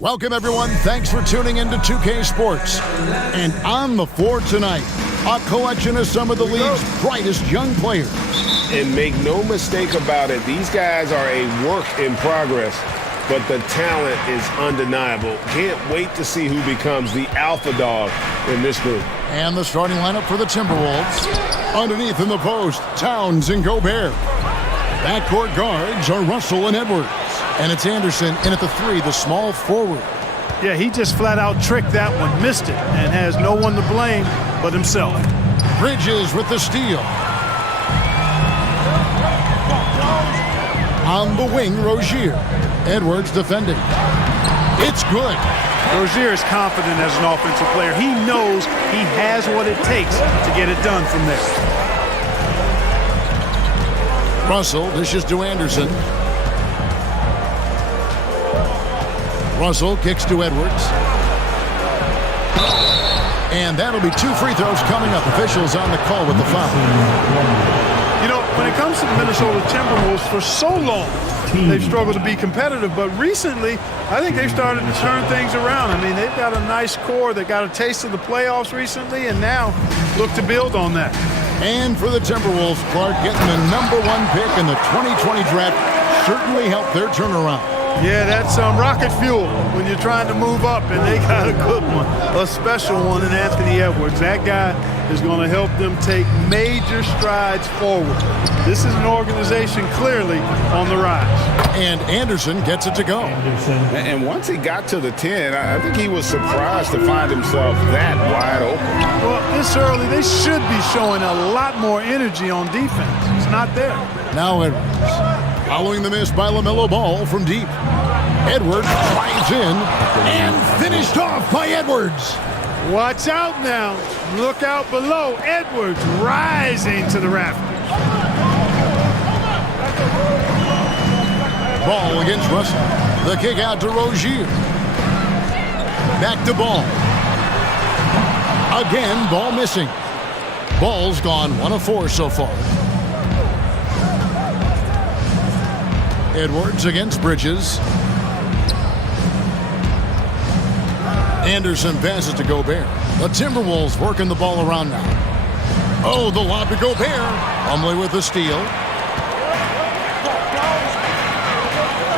Welcome, everyone. Thanks for tuning in to 2K Sports. And on the floor tonight, a collection of some of the league's brightest young players. And make no mistake about it, these guys are a work in progress, but the talent is undeniable. Can't wait to see who becomes the alpha dog in this group. And the starting lineup for the Timberwolves. Underneath in the post, Towns and Gobert. Backcourt guards are Russell and Edwards. And it's Anderson in at the three, the small forward. Yeah, he just flat out tricked that one, missed it, and has no one to blame but himself. Bridges with the steal. On the wing, Rozier. Edwards defending. It's good. Rozier is confident as an offensive player. He knows he has what it takes to get it done from there. Russell dishes to Anderson. Russell kicks to Edwards. And that'll be 2 free throws coming up. Officials on the call with the foul. You know, when it comes to the Minnesota Timberwolves, for so long, they've struggled to be competitive. But recently, I think they've started to turn things around. I mean, they've got a nice core. They got a taste of the playoffs recently, and now look to build on that. And for the Timberwolves, Clark getting the #1 pick in the 2020 draft certainly helped their turnaround. Yeah, that's rocket fuel when you're trying to move up, and they got a good one, a special one in Anthony Edwards. That guy is going to help them take major strides forward. This is an organization clearly on the rise. And Anderson gets it to go. And once he got to the 10, I think he was surprised to find himself that wide open. Well, this early, they should be showing a lot more energy on defense. It's not there. Now Edwards. Following the miss by LaMelo Ball from deep. Edwards drives in and finished off by Edwards. Watch out now. Look out below. Edwards rising to the rafters. Ball against Russell. The kick out to Rozier. Back to Ball. Again, Ball missing. Ball's gone 1 of 4 so far. Edwards against Bridges. Anderson passes to Gobert. The Timberwolves working the ball around now. Oh, the lob to Gobert. Plumlee with the steal.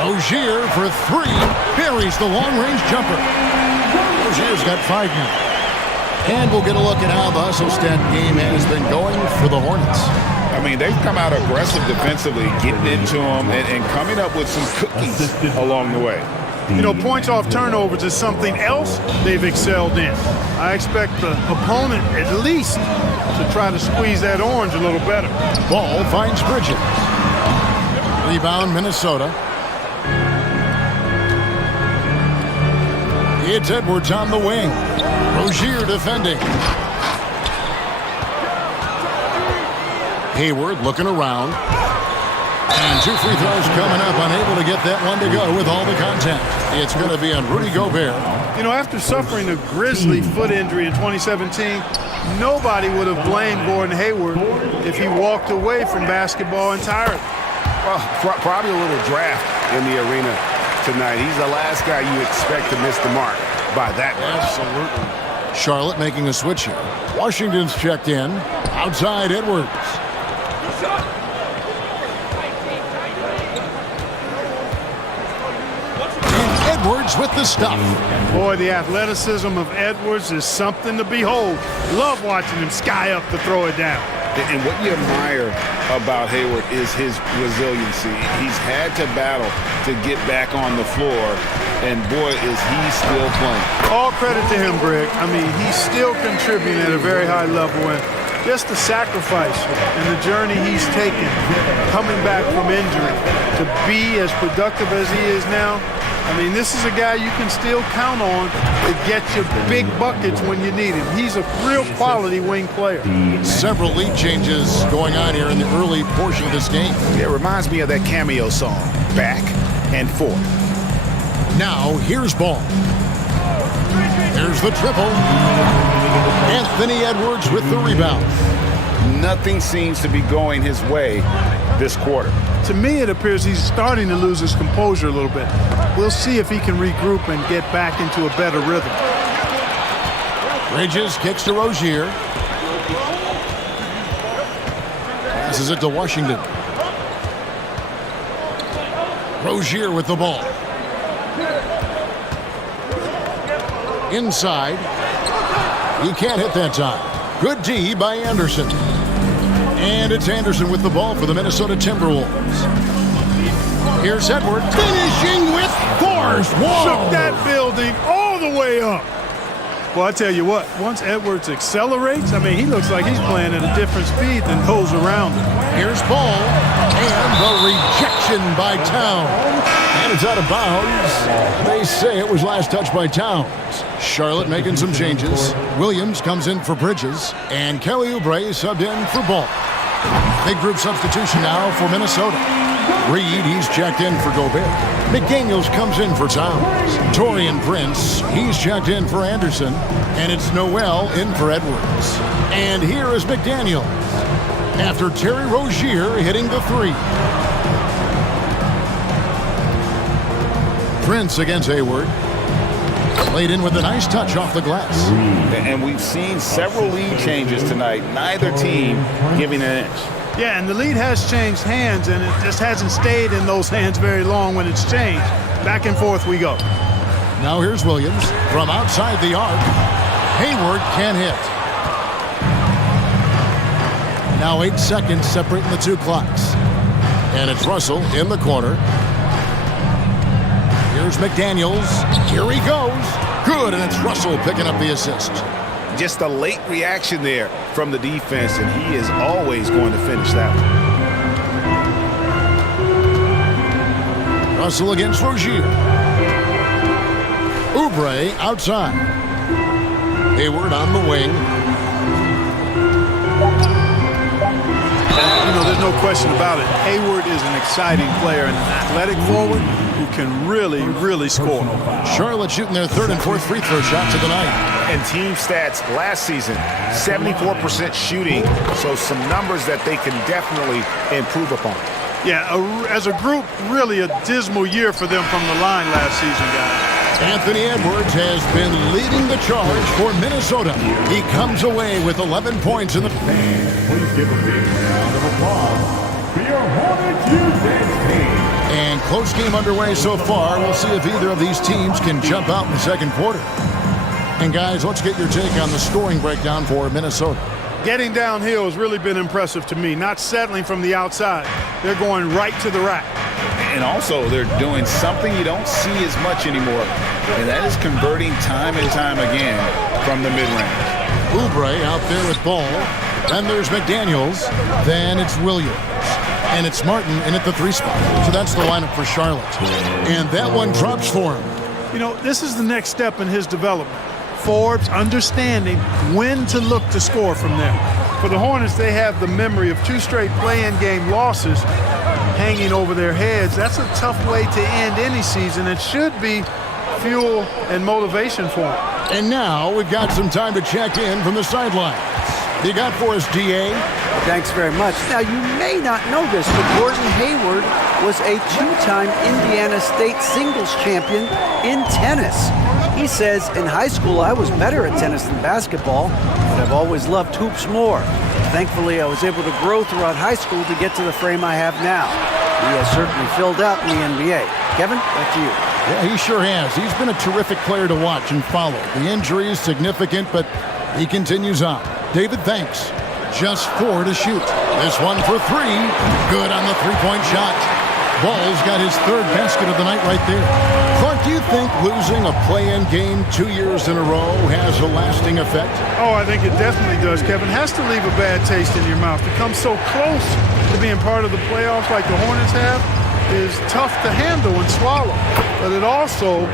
Rozier for 3. Buries the long-range jumper. Rozier's got 5 now. And we'll get a look at how the hustle stat game has been going for the Hornets. I mean, they've come out aggressive defensively, getting into them and coming up with some cookies along the way. You know, points off turnovers is something else they've excelled in. I expect the opponent at least to try to squeeze that orange a little better. Ball finds Bridges. Rebound, Minnesota. It's Edwards on the wing. Rozier defending. Hayward looking around. And 2 free throws coming up. Unable to get that one to go with all the contact. It's going to be on Rudy Gobert. You know, after suffering a grisly foot injury in 2017, nobody would have blamed Gordon Hayward if he walked away from basketball entirely. Well, probably a little draft in the arena tonight. He's the last guy you expect to miss the mark by that much. Absolutely. Charlotte making a switch here. Washington's checked in. Outside Edwards. And Edwards with the stuff. Boy, the athleticism of Edwards is something to behold. Love watching him sky up to throw it down. And what you admire about Hayward is his resiliency. He's had to battle to get back on the floor, and boy, is he still playing. All credit to him, Greg. I mean, he's still contributing at a very high level, and just the sacrifice and the journey he's taken coming back from injury to be as productive as he is now. I mean, this is a guy you can still count on to get you big buckets when you need him. He's a real quality wing player. Several lead changes going on here in the early portion of this game. It reminds me of that cameo song, Back and Forth. Now, here's Ball. There's the triple. Anthony Edwards with the rebound. Nothing seems to be going his way this quarter. To me, it appears he's starting to lose his composure a little bit. We'll see if he can regroup and get back into a better rhythm. Bridges kicks to Rozier. Passes it to Washington. Rozier with the ball. Inside. He can't hit that time. Good D by Anderson. And it's Anderson with the ball for the Minnesota Timberwolves. Here's Edwards finishing with force. Whoa! Shook that building all the way up. Well, I tell you what, once Edwards accelerates, I mean, he looks like he's playing at a different speed than those around him. Here's Ball, and the rejection by Towns. And it's out of bounds. They say it was last touched by Towns. Charlotte making some changes. Williams comes in for Bridges, and Kelly Oubre subbed in for Ball. Big group substitution now for Minnesota. Reed, he's checked in for Gobert. McDaniels comes in for Towns. Taurean Prince, he's checked in for Anderson. And it's Noel in for Edwards. And here is McDaniels after Terry Rozier hitting the three. Prince against Hayward. Played in with a nice touch off the glass. And we've seen several lead changes tonight. Neither team giving an inch. Yeah, and the lead has changed hands, and it just hasn't stayed in those hands very long when it's changed. Back and forth we go. Now here's Williams from outside the arc. Hayward can't hit. Now 8 seconds separating the two clocks. And it's Russell in the corner. Here's McDaniels. Here he goes. Good, and it's Russell picking up the assist. Just a late reaction there from the defense, and he is always going to finish that one. Russell against Rozier. Oubre outside. Hayward on the wing. You know, there's no question about it. Hayward is an exciting player and an athletic forward who can really score. Charlotte shooting their third and fourth free throw shots of the night. And team stats last season, 74% shooting, so some numbers that they can definitely improve upon. Yeah, as a group, really a dismal year for them from the line last season, guys. Anthony Edwards has been leading the charge for Minnesota. He comes away with 11 points in the... Please give a big round of applause for your Hornets team. And close game underway so far. We'll see if either of these teams can jump out in the second quarter. And guys, let's get your take on the scoring breakdown for Minnesota. Getting downhill has really been impressive to me, not settling from the outside. They're going right to the rack. And also, they're doing something you don't see as much anymore, and that is converting time and time again from the mid-range. Oubre out there with Ball. Then there's McDaniels. Then it's Williams. And it's Martin in at the 3 spot. So that's the lineup for Charlotte. And that one drops for him. You know, this is the next step in his development. Forbes understanding when to look to score from there. For the Hornets, they have the memory of 2 straight play-in game losses hanging over their heads. That's a tough way to end any season. It should be fuel and motivation for them. And now we've got some time to check in from the sidelines. You got for us, DA? Thanks very much. Now, you may not know this, but Gordon Hayward was a 2-time Indiana State singles champion in tennis. He says, in high school, I was better at tennis than basketball, but I've always loved hoops more. Thankfully, I was able to grow throughout high school to get to the frame I have now. He has certainly filled out in the NBA. Kevin, back to you. Yeah, he sure has. He's been a terrific player to watch and follow. The injury is significant, but he continues on. David, thanks. Just 4 to shoot. This one for 3. Good on the three-point shot. Ball's got his 3rd basket of the night right there. Clark, do you think losing a play-in game 2 years in a row has a lasting effect? Oh, I think it definitely does, Kevin. Has to leave a bad taste in your mouth. To come so close to being part of the playoffs like the Hornets have is tough to handle and swallow. But it also,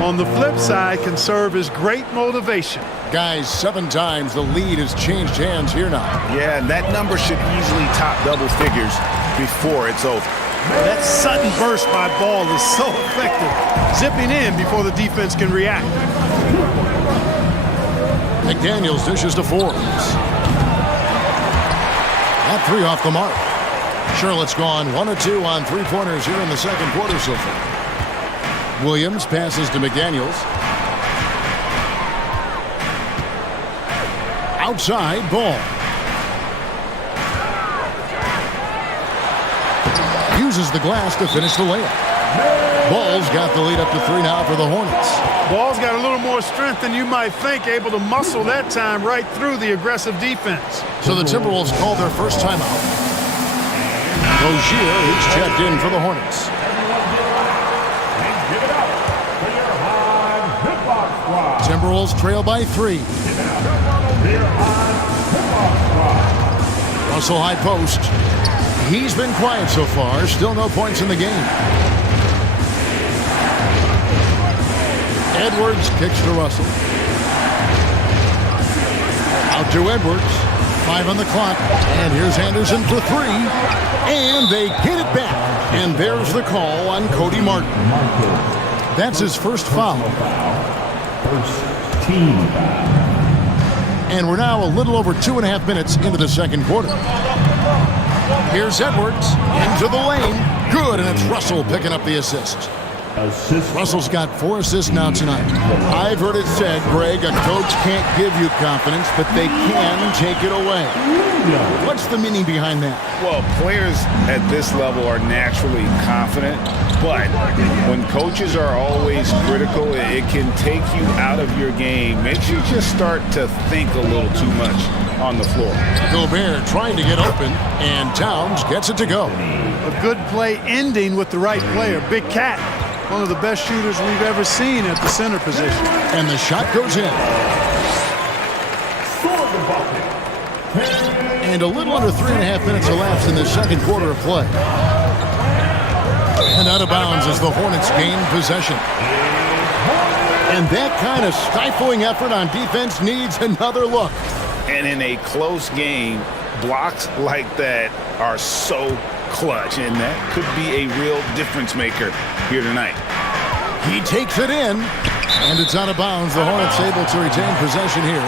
on the flip side, can serve as great motivation. Guys, 7 times the lead has changed hands here now. Yeah, and that number should easily top double figures before it's over. That sudden burst by Ball is so effective, zipping in before the defense can react. McDaniels dishes to Forbes. That 3 off the mark. Charlotte's gone 1 of 2 on three-pointers here in the second quarter so far. Williams passes to McDaniels. Outside, Ball. Uses the glass to finish the layup. Ball's got the lead up to 3 now for the Hornets. Ball's got a little more strength than you might think, able to muscle that time right through the aggressive defense. So the Timberwolves call their first timeout. Rozier is checked in for the Hornets. Give it up for your high squad. Timberwolves trail by 3. Russell high post. He's been quiet so far. Still no points in the game. Edwards kicks to Russell. Out to Edwards. 5 on the clock. And here's Anderson for 3. And they get it back. And there's the call on Cody Martin. That's his first foul. First team foul. And we're now a little over 2.5 minutes into the second quarter. Here's Edwards into the lane. Good, and it's Russell picking up the assist. Russell's got 4 assists now tonight. I've heard it said, Greg, a coach can't give you confidence, but they can take it away. What's the meaning behind that? Well, players at this level are naturally confident, but when coaches are always critical, it can take you out of your game. Makes you just start to think a little too much on the floor. Gobert trying to get open, and Towns gets it to go. A good play ending with the right player. Big Cat, one of the best shooters we've ever seen at the center position. And the shot goes in. And a little under 3.5 minutes elapsed in the second quarter of play. And out of bounds as the Hornets gain possession. And that kind of stifling effort on defense needs another look. And in a close game, blocks like that are so clutch, and that could be a real difference maker here tonight. He takes it in, and it's out of bounds. The Hornets able to retain possession here.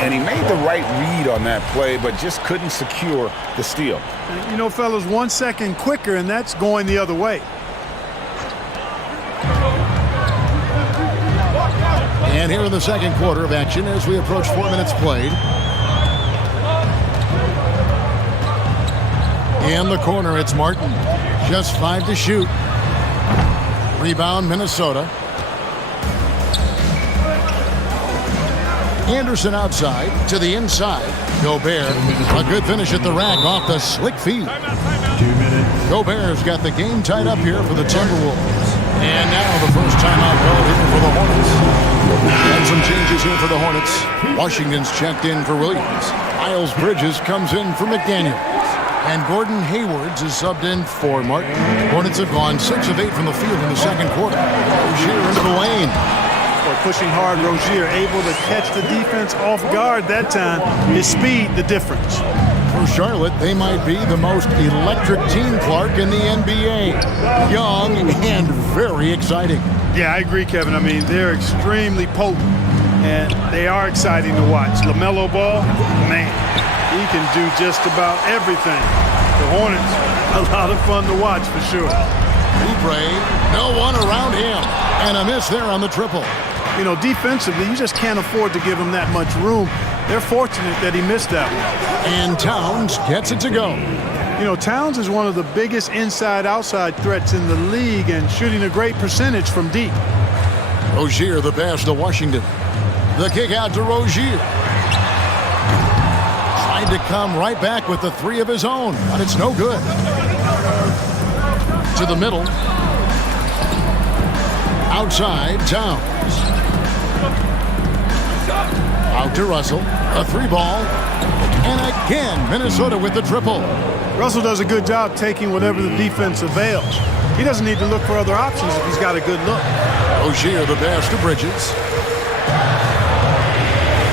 And he made the right read on that play, but just couldn't secure the steal. You know, fellas, 1 second quicker, and that's going the other way. And here in the second quarter of action as we approach 4 minutes played. In the corner, it's Martin. Just 5 to shoot. Rebound, Minnesota. Anderson outside to the inside. Gobert, a good finish at the rack off the slick feed. 2 minutes. Gobert's got the game tied up here for the Timberwolves. And now the first timeout called here for the Hornets. And some changes here for the Hornets. Washington's checked in for Williams. Miles Bridges comes in for McDaniels. And Gordon Haywards is subbed in for Martin. Hornets have gone 6 of 8 from the field in the second quarter. Rozier into the lane. Boy, pushing hard, Rozier able to catch the defense off guard that time. His speed, the difference. For Charlotte, they might be the most electric team, Clark, in the NBA. Young and very exciting. Yeah, I agree, Kevin. I mean, they're extremely potent, and they are exciting to watch. LaMelo Ball, man, he can do just about everything. The Hornets, a lot of fun to watch for sure. Oubre, no one around him. And a miss there on the triple. You know, defensively, you just can't afford to give him that much room. They're fortunate that he missed that one. And Towns gets it to go. You know, Towns is one of the biggest inside-outside threats in the league and shooting a great percentage from deep. Rozier, the pass to Washington. The kick out to Rozier. Tried to come right back with the 3 of his own, but it's no good. To the middle. Outside, Towns. Out to Russell. A 3-ball. And again, Minnesota with the triple. Russell does a good job taking whatever the defense avails. He doesn't need to look for other options if he's got a good look. Rozier, the pass to Bridges.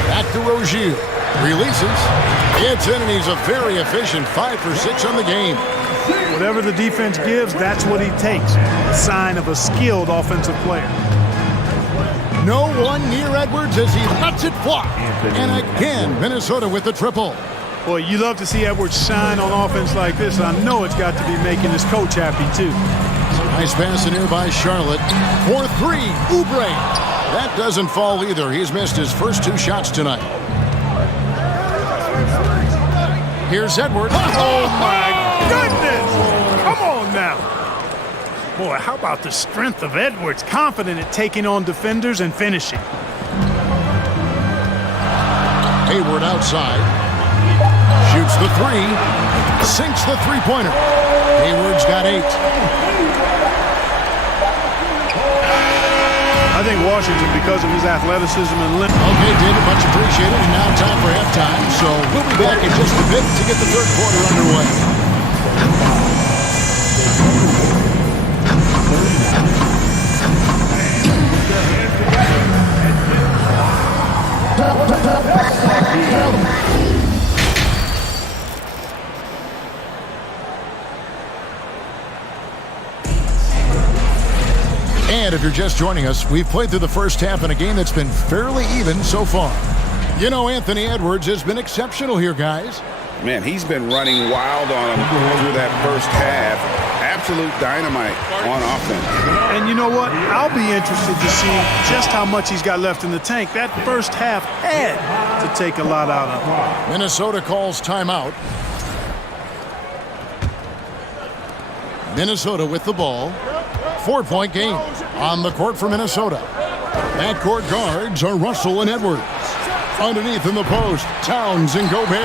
Back to Rozier. Releases. It's in, and he's a very efficient 5 for 6 on the game. Whatever the defense gives, that's what he takes. A sign of a skilled offensive player. No one near Edwards as he lets it fly. And again, Minnesota with the triple. Boy, you love to see Edwards shine on offense like this. I know it's got to be making his coach happy, too. Nice pass in here by Charlotte. For three, Oubre. That doesn't fall either. He's missed his first 2 shots tonight. Here's Edwards. Oh, my goodness! Come on now. Boy, how about the strength of Edwards? Confident at taking on defenders and finishing. Hayward outside. Shoots the 3. Sinks the three-pointer. Hayward's got 8. I think Washington, because of his athleticism and length. Okay, David, much appreciated. And now time for halftime. So we'll be back in just a bit to get the third quarter underway. And if you're just joining us, we've played through the first half in a game that's been fairly even so far. You know, Anthony Edwards has been exceptional here, guys. Man, he's been running wild on him through that first half. Absolute dynamite on offense. And you know what? I'll be interested to see just how much he's got left in the tank. That first half had to take a lot out of him. Minnesota calls timeout. Minnesota with the ball. 4-point game on the court for Minnesota. Backcourt guards are Russell and Edwards. Underneath in the post, Towns and Gobert.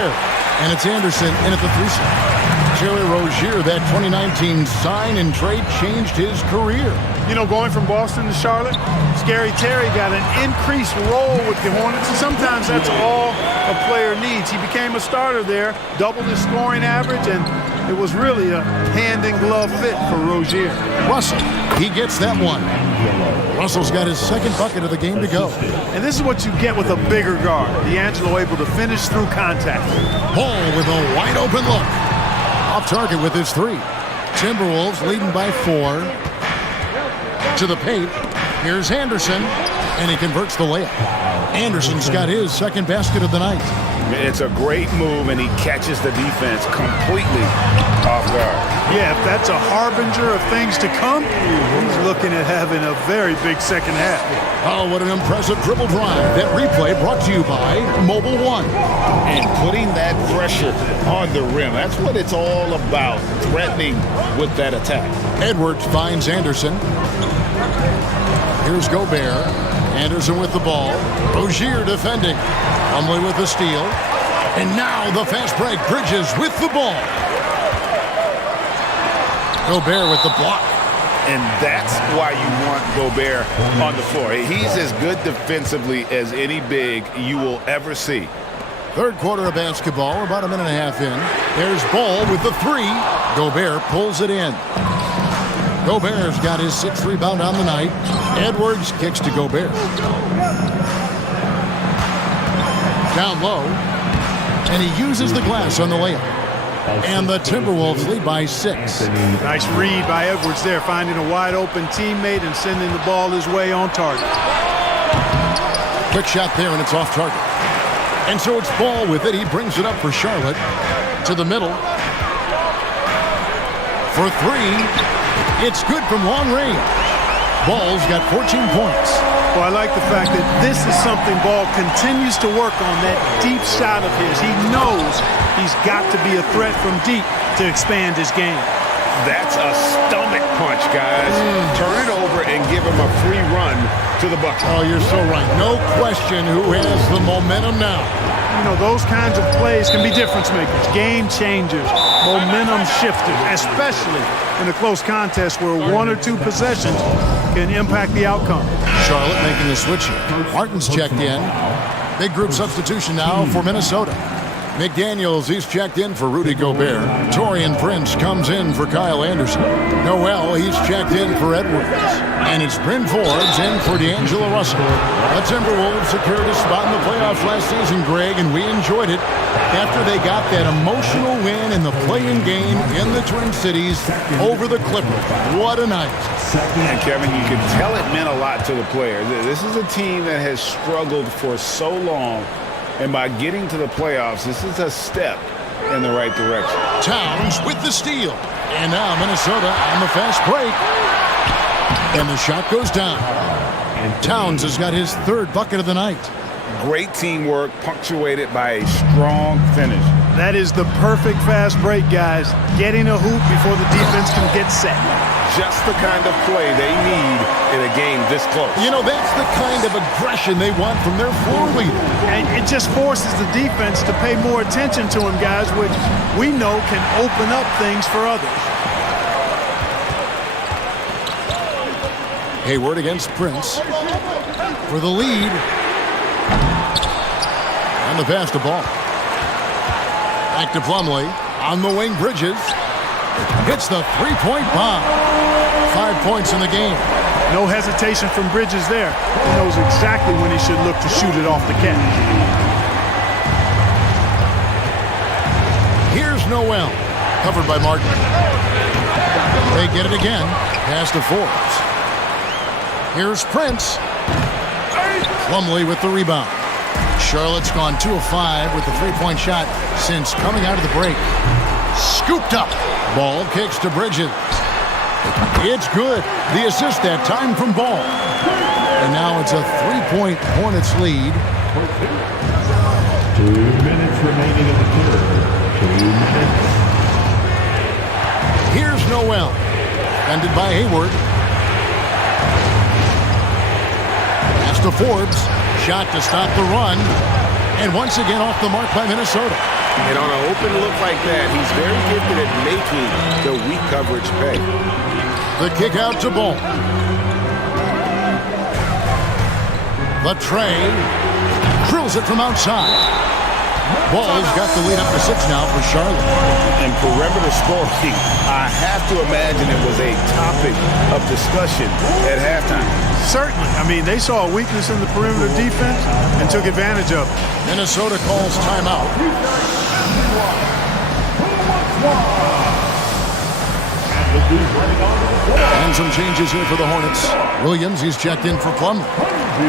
And it's Anderson in at the 3 slot. Terry Rozier, that 2019 sign and trade, changed his career. You know, going from Boston to Charlotte, Scary Terry got an increased role with the Hornets, and sometimes that's all a player needs. He became a starter there, doubled his scoring average, and it was really a hand-in-glove fit for Rozier. Russell, he gets that one. Russell's got his second bucket of the game to go. And this is what you get with a bigger guard. D'Angelo able to finish through contact. Paul with a wide-open look. Off target with his 3. Timberwolves leading by 4. To the paint. Here's Anderson, and he converts the layup. Anderson's got his second basket of the night. It's a great move, and he catches the defense completely off guard. Yeah, if that's a harbinger of things to come, he's looking at having a very big second half. Oh, what an impressive dribble drive. That replay brought to you by Mobile One. And putting that pressure on the rim, that's what it's all about, threatening with that attack. Edwards finds Anderson. Here's Gobert. Anderson with the ball. Rozier defending. Plumlee with the steal. And now the fast break. Bridges with the ball. Gobert with the block. And that's why you want Gobert on the floor. He's as good defensively as any big you will ever see. Third quarter of basketball, about a minute and a half in. There's Ball with the 3. Gobert pulls it in. Gobert's got his 6th rebound on the night. Edwards kicks to Gobert. Down low. And he uses the glass on the layup. And the Timberwolves lead by 6. Nice read by Edwards there, finding a wide-open teammate and sending the ball his way on target. Quick shot there, and it's off target. And so it's Ball with it. He brings it up for Charlotte. To the middle. For 3. It's good from long range. Ball's got 14 points. Well, I like the fact that this is something Ball continues to work on, that deep shot of his. He knows he's got to be a threat from deep to expand his game. That's a stomach punch, guys. Turn it over and give him a free run to the bucket. Oh, you're so right. No question who has the momentum now. You know, those kinds of plays can be difference makers, game changers, momentum shifters, especially in a close contest where 1 or 2 possessions can impact the outcome. Charlotte making the switch here. Martin's checked in. Big group substitution now for Minnesota. McDaniels, he's checked in for Rudy Gobert. Taurean Prince comes in for Kyle Anderson. Noel, he's checked in for Edwards. And it's Bryn Forbes in for D'Angelo Russell. The Timberwolves secured a spot in the playoffs last season, Greg, and we enjoyed it after they got that emotional win in the play-in game in the Twin Cities over the Clippers. What a night. And Kevin, you can tell it meant a lot to the players. This is a team that has struggled for so long And by getting to the playoffs, this is a step in the right direction. Towns with the steal. And now Minnesota on the fast break. And the shot goes down. Towns has got his third bucket of the night. Great teamwork punctuated by a strong finish. That is the perfect fast break, guys. Getting a hoop before the defense can get set. Just the kind of play they need in a game this close. You know, that's the kind of aggression they want from their floor leader. And it just forces the defense to pay more attention to him, guys, which we know can open up things for others. Hayward against Prince for the lead. And the pass to Ball. Back to Plumlee. On the wing, Bridges. Hits the three-point bomb. 5 points in the game. No hesitation from Bridges there. He knows exactly when he should look to shoot it off the catch. Here's Noel. Covered by Martin. They get it again. Pass to Forbes. Here's Prince. Plumlee with the rebound. Charlotte's gone 2 of 5 with the three-point shot since coming out of the break. Scooped up. Ball kicks to Bridges. It's good. The assist that time from Ball. And now it's a 3-point Hornets lead. 2 minutes remaining in the third. 2 minutes. Here's Noel. Ended by Hayward. Pass to Forbes. Shot to stop the run. And once again off the mark by Minnesota. And on an open look like that, he's very gifted at making the weak coverage pay. The kick out to Ball. The tray. Drills it from outside. Ball's got the lead up to 6 now for Charlotte. And perimeter scoring, I have to imagine it was a topic of discussion at halftime. Certainly. I mean, they saw a weakness in the perimeter defense and took advantage of it. Minnesota calls timeout. And some changes here for the Hornets. Williams, he's checked in for Plumlee.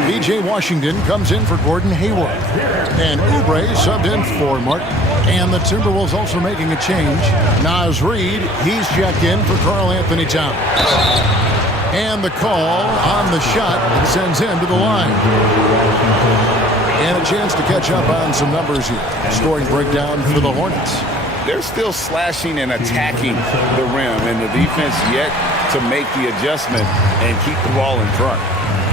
B.J. Washington comes in for Gordon Hayward. And Oubre subbed in for Martin. And the Timberwolves also making a change. Naz Reid, he's checked in for Karl Anthony Towns. And the call on the shot sends him to the line. And a chance to catch up on some numbers here. Scoring breakdown for the Hornets. They're still slashing and attacking the rim, and the defense yet to make the adjustment and keep the ball in front.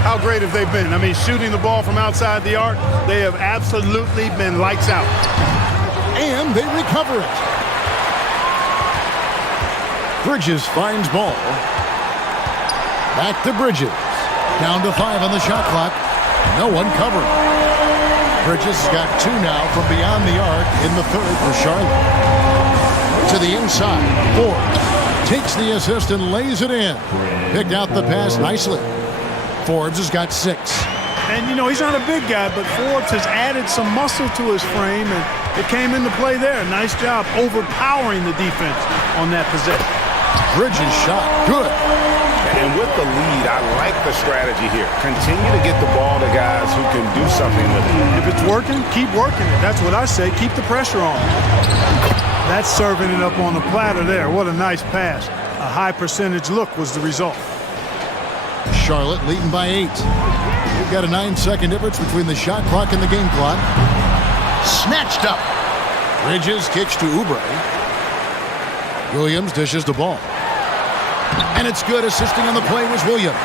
How great have they been? I mean, shooting the ball from outside the arc, they have absolutely been lights out. And they recover it. Bridges finds Ball. Back to Bridges. Down to 5 on the shot clock. No one covering. Bridges has got 2 now from beyond the arc in the third for Charlotte. To the inside. Forbes takes the assist and lays it in. Picked out the pass nicely. Forbes has got 6. And, you know, he's not a big guy, but Forbes has added some muscle to his frame, and it came into play there. Nice job overpowering the defense on that possession. Bridges shot. Good. And with the lead, I like the strategy here. Continue to get the ball to guys who can do something with it. If it's working, keep working it. That's what I say. Keep the pressure on. That's serving it up on the platter there. What a nice pass. A high percentage look was the result. Charlotte leading by 8. We've got a 9-second difference between the shot clock and the game clock. Snatched up. Bridges kicks to Oubre. Williams dishes the ball. And it's good. Assisting on the play was Williams.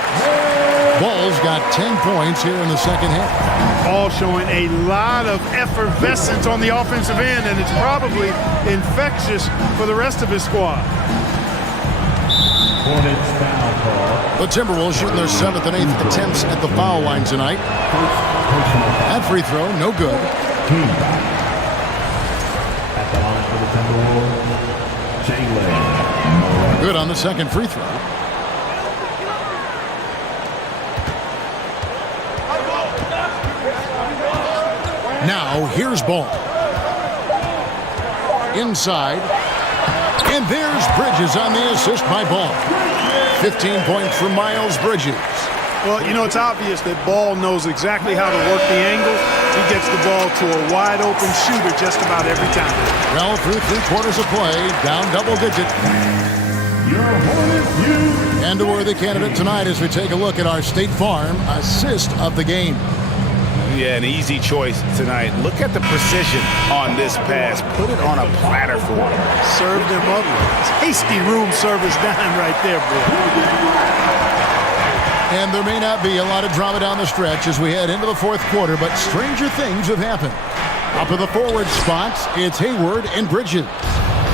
Ball's got 10 points here in the second half. Ball showing a lot of effervescence on the offensive end, and it's probably infectious for the rest of his squad. Hornets foul call. The Timberwolves shooting their 7th and 8th attempts at the foul line tonight. That free throw, no good. Team foul. At the line for the Timberwolves, Jalen. Good on the second free throw. Now, here's Ball. Inside. And there's Bridges on the assist by Ball. 15 points for Miles Bridges. Well, you know, it's obvious that Ball knows exactly how to work the angles. He gets the ball to a wide-open shooter just about every time. Well, through 3 quarters of play, down double digit. Your Hornets use. And a worthy candidate tonight as we take a look at our State Farm assist of the game. Yeah, an easy choice tonight. Look at the precision on this pass. Put it on a platter for him. Served him up. Tasty room service dime right there, boy. And there may not be a lot of drama down the stretch as we head into the 4th quarter, but stranger things have happened. Up in the forward spots, it's Hayward and Bridges.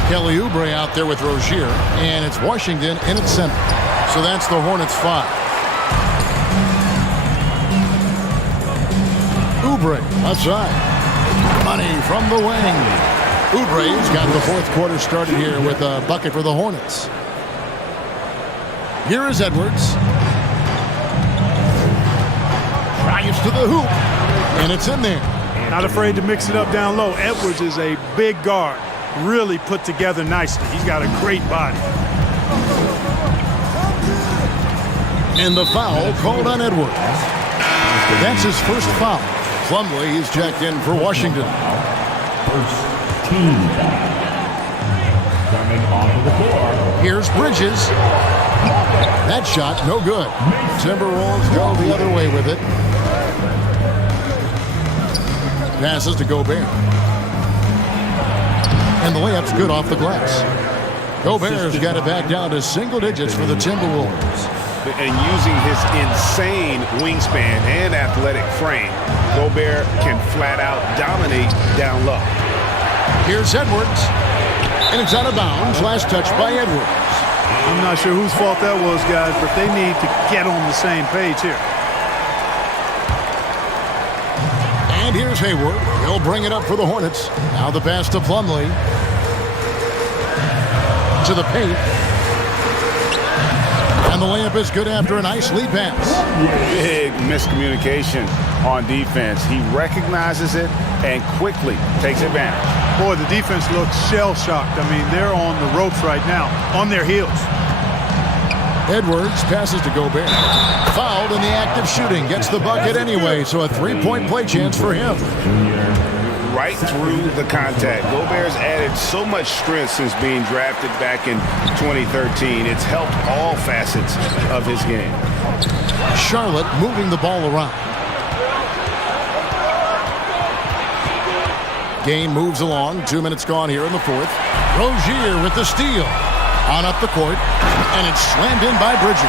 Kelly Oubre out there with Rozier, and it's Washington in its center. So that's the Hornets 5. Oubre outside. Money from the wing. Oubre's got the 4th quarter started here with a bucket for the Hornets. Here is Edwards. Drives to the hoop, and it's in there. Not afraid to mix it up down low. Edwards is a big guard. Really put together nicely. He's got a great body. And the foul called on Edwards. That's his first foul. Plumlee, he's checked in for Washington. First team foul. Coming onto the floor. Here's Bridges. That shot, no good. Timberwolves go the other way with it. Passes to Gobert. And the layup's good off the glass. Gobert's got it back down to single digits for the Timberwolves. And using his insane wingspan and athletic frame, Gobert can flat out dominate down low. Here's Edwards. And it's out of bounds. Last touch by Edwards. I'm not sure whose fault that was, guys, but they need to get on the same page here. And here's Hayward. He'll bring it up for the Hornets. Now the pass to Plumlee. To the paint. And the layup is good after a nice lead pass. Big miscommunication on defense. He recognizes it and quickly takes advantage. Boy, the defense looks shell-shocked. I mean, they're on the ropes right now, on their heels. Edwards passes to Gobert. Fouled in the act of shooting. Gets the bucket anyway, so a 3-point play chance for him. Right through the contact. Gobert's added so much strength since being drafted back in 2013. It's helped all facets of his game. Charlotte moving the ball around. Game moves along. 2 minutes gone here in the 4th. Rozier with the steal. On up the court. And it's slammed in by Bridges.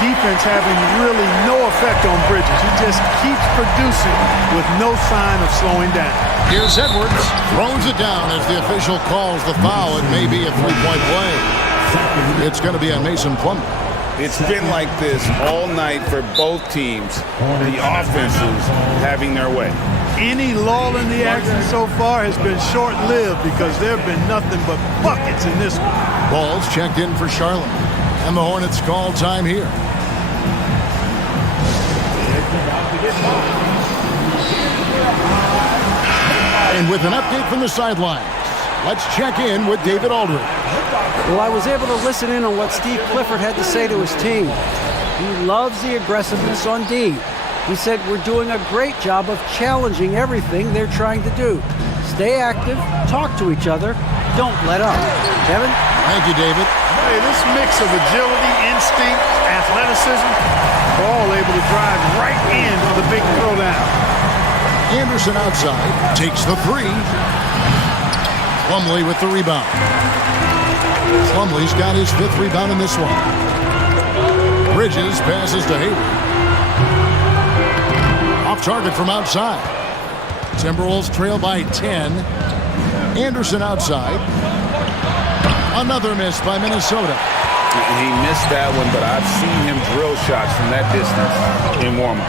Defense having really no effect on Bridges. He just keeps producing with no sign of slowing down. Here's Edwards. Throws it down as the official calls the foul. It may be a 3-point play. It's going to be on Mason Plumlee. It's been like this all night for both teams. The offenses having their way. Any lull in the action so far has been short-lived because there have been nothing but buckets in this one. Ball's checked in for Charlotte. And the Hornets call time here. And with an update from the sidelines, let's check in with David Aldridge. Well, I was able to listen in on what Steve Clifford had to say to his team. He loves the aggressiveness on D. He said we're doing a great job of challenging everything they're trying to do. Stay active, talk to each other, don't let up. Kevin? Thank you, David. Hey, this mix of agility, instinct, athleticism, we're all able to drive right in for the big throwdown. Anderson outside, takes the 3. Plumlee with the rebound. Plumlee's got his 5th rebound in this one. Bridges passes to Hayward. Off target from outside. Timberwolves trail by 10. Anderson outside. Another miss by Minnesota. He missed that one, but I've seen him drill shots from that distance in warm-up.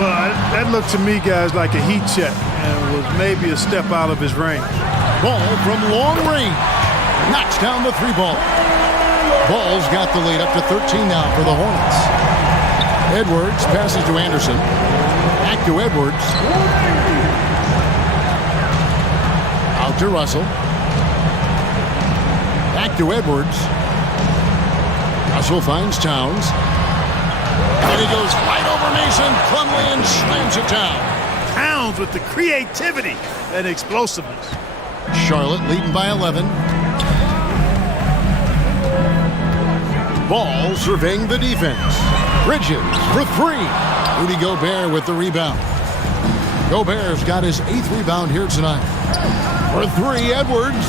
Well, that looked to me, guys, like a heat check, and was maybe a step out of his range. Ball from long range. Knocks down the 3-ball. Ball's got the lead up to 13 now for the Hornets. Edwards passes to Anderson. Back to Edwards. Out to Russell. Back to Edwards. Russell finds Towns. And he goes right over Mason Plumlee and slams it down. Towns with the creativity and explosiveness. Charlotte leading by 11. Ball surveying the defense. Bridges for three. Rudy Gobert with the rebound. Gobert's got his 8th rebound here tonight. For three, Edwards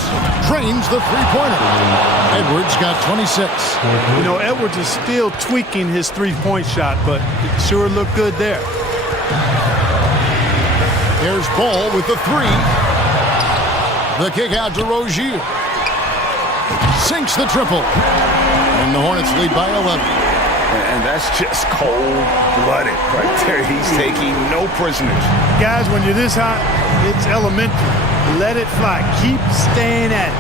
drains the three-pointer. Edwards got 26. You know, Edwards is still tweaking his three-point shot, but it sure looked good there. There's Ball with the three. The kick out to Rozier. Sinks the triple. And the Hornets lead by 11. And that's just cold-blooded right there. He's taking no prisoners. Guys, when you're this hot, it's elementary. Let it fly. Keep staying at it.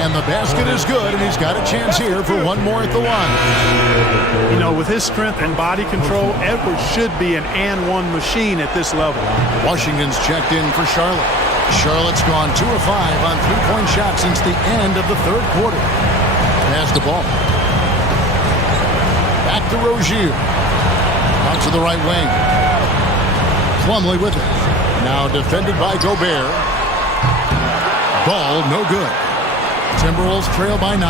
And the basket is good, and he's got a chance here for one more at the line. You know, with his strength and body control, Edwards should be an and-one machine at this level. Washington's checked in for Charlotte. Charlotte's gone 2 of 5 on three-point shots since the end of the third quarter. Has the ball. Back to Rozier. Out to the right wing. Plumlee with it. Now defended by Gobert. Ball no good. Timberwolves trail by 9.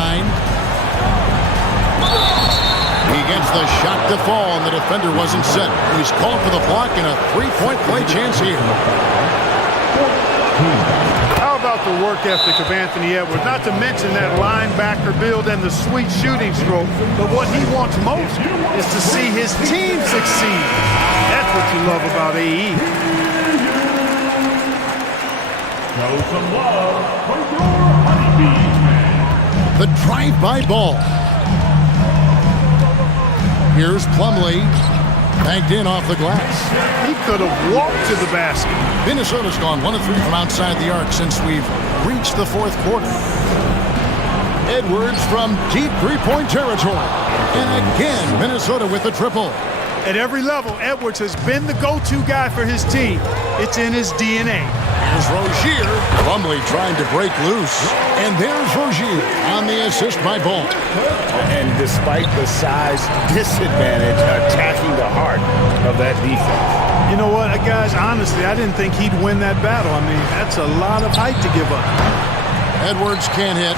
He gets the shot to fall, and the defender wasn't set. He's called for the block and a three-point play chance here. How about the work ethic of Anthony Edwards? Not to mention that linebacker build and the sweet shooting stroke. But what he wants most is to see his team succeed. That's what you love about AE. Show some love for your honeybees, man. The drive-by ball. Here's Plumlee. Banked in off the glass. He could have walked to the basket. Minnesota's gone 1 of 3 from outside the arc since we've reached the fourth quarter. Edwards from deep three-point territory. And again, Minnesota with the triple. At every level, Edwards has been the go-to guy for his team. It's in his DNA. Here's Rozier. Plumlee trying to break loose. And there's Rozier on the assist by Ball. And despite the size disadvantage, attacking the heart of that defense. You know what, guys, honestly, I didn't think he'd win that battle. I mean, that's a lot of height to give up. Edwards can't hit.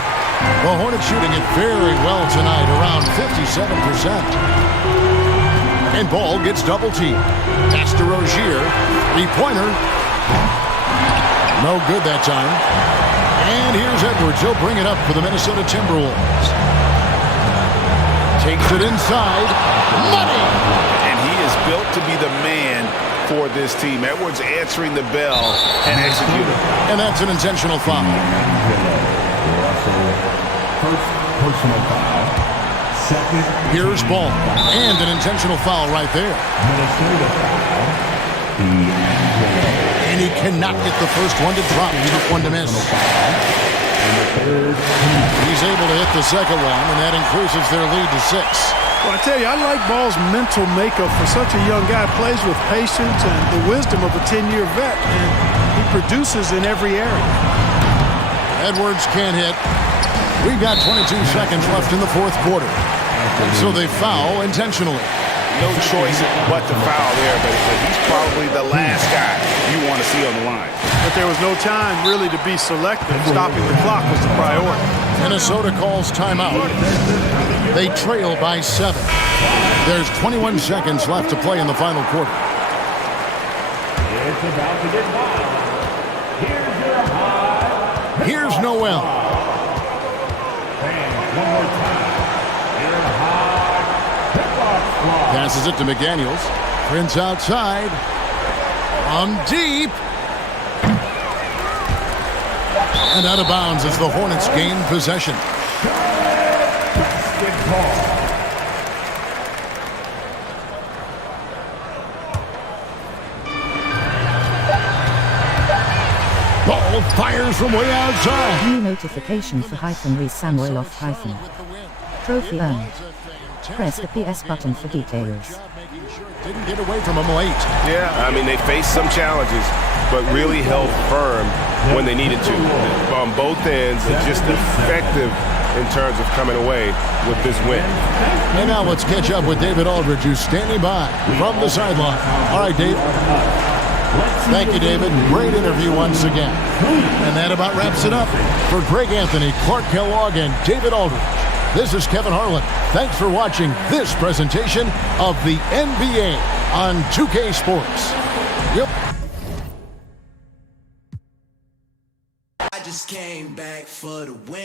The Hornets shooting it very well tonight, around 57%. And Ball gets double-teamed. Pass to Rozier. Three-pointer. No good that time. And here's Edwards. He'll bring it up for the Minnesota Timberwolves. Takes it inside. Money! And he is built to be the man for this team. Edwards answering the bell and executing. And that's an intentional foul. First personal foul. Second. Here's Ball. And an intentional foul right there. Minnesota foul. And he cannot get the first one to drop. Tough one to miss. He's able to hit the second one, and that increases their lead to 6. Well, I tell you, I like Ball's mental makeup for such a young guy. Plays with patience and the wisdom of a 10-year vet, and he produces in every area. Edwards can't hit. We've got 22 seconds left in the fourth quarter. So they foul intentionally. No choice but to foul there, but he's probably the last guy you want to see on the line. But there was no time really to be selective. Stopping the clock was the priority. Minnesota calls timeout. They trail by 7. There's 21 seconds left to play in the final quarter. It's about to get wild. Here's your high. Here's Noel. Fans, one more time. Here in the high. Passes it to McDaniels. Prince outside. From deep. And out of bounds as the Hornets gain possession. Ball fires from way outside. New notification for Reese Samueloff Trophy earned. Press the PS button for details. Didn't get away from him late. Yeah, I mean, they faced some challenges, but really held firm when they needed to. On both ends, and just effective in terms of coming away with this win. And now let's catch up with David Aldridge, who's standing by from the sideline. All right, Dave. Thank you, David. Great interview once again. And that about wraps it up. For Greg Anthony, Clark Kellogg, and David Aldridge, this is Kevin Harlan. Thanks for watching this presentation of the NBA on 2K Sports. Yep. I just came back for the win.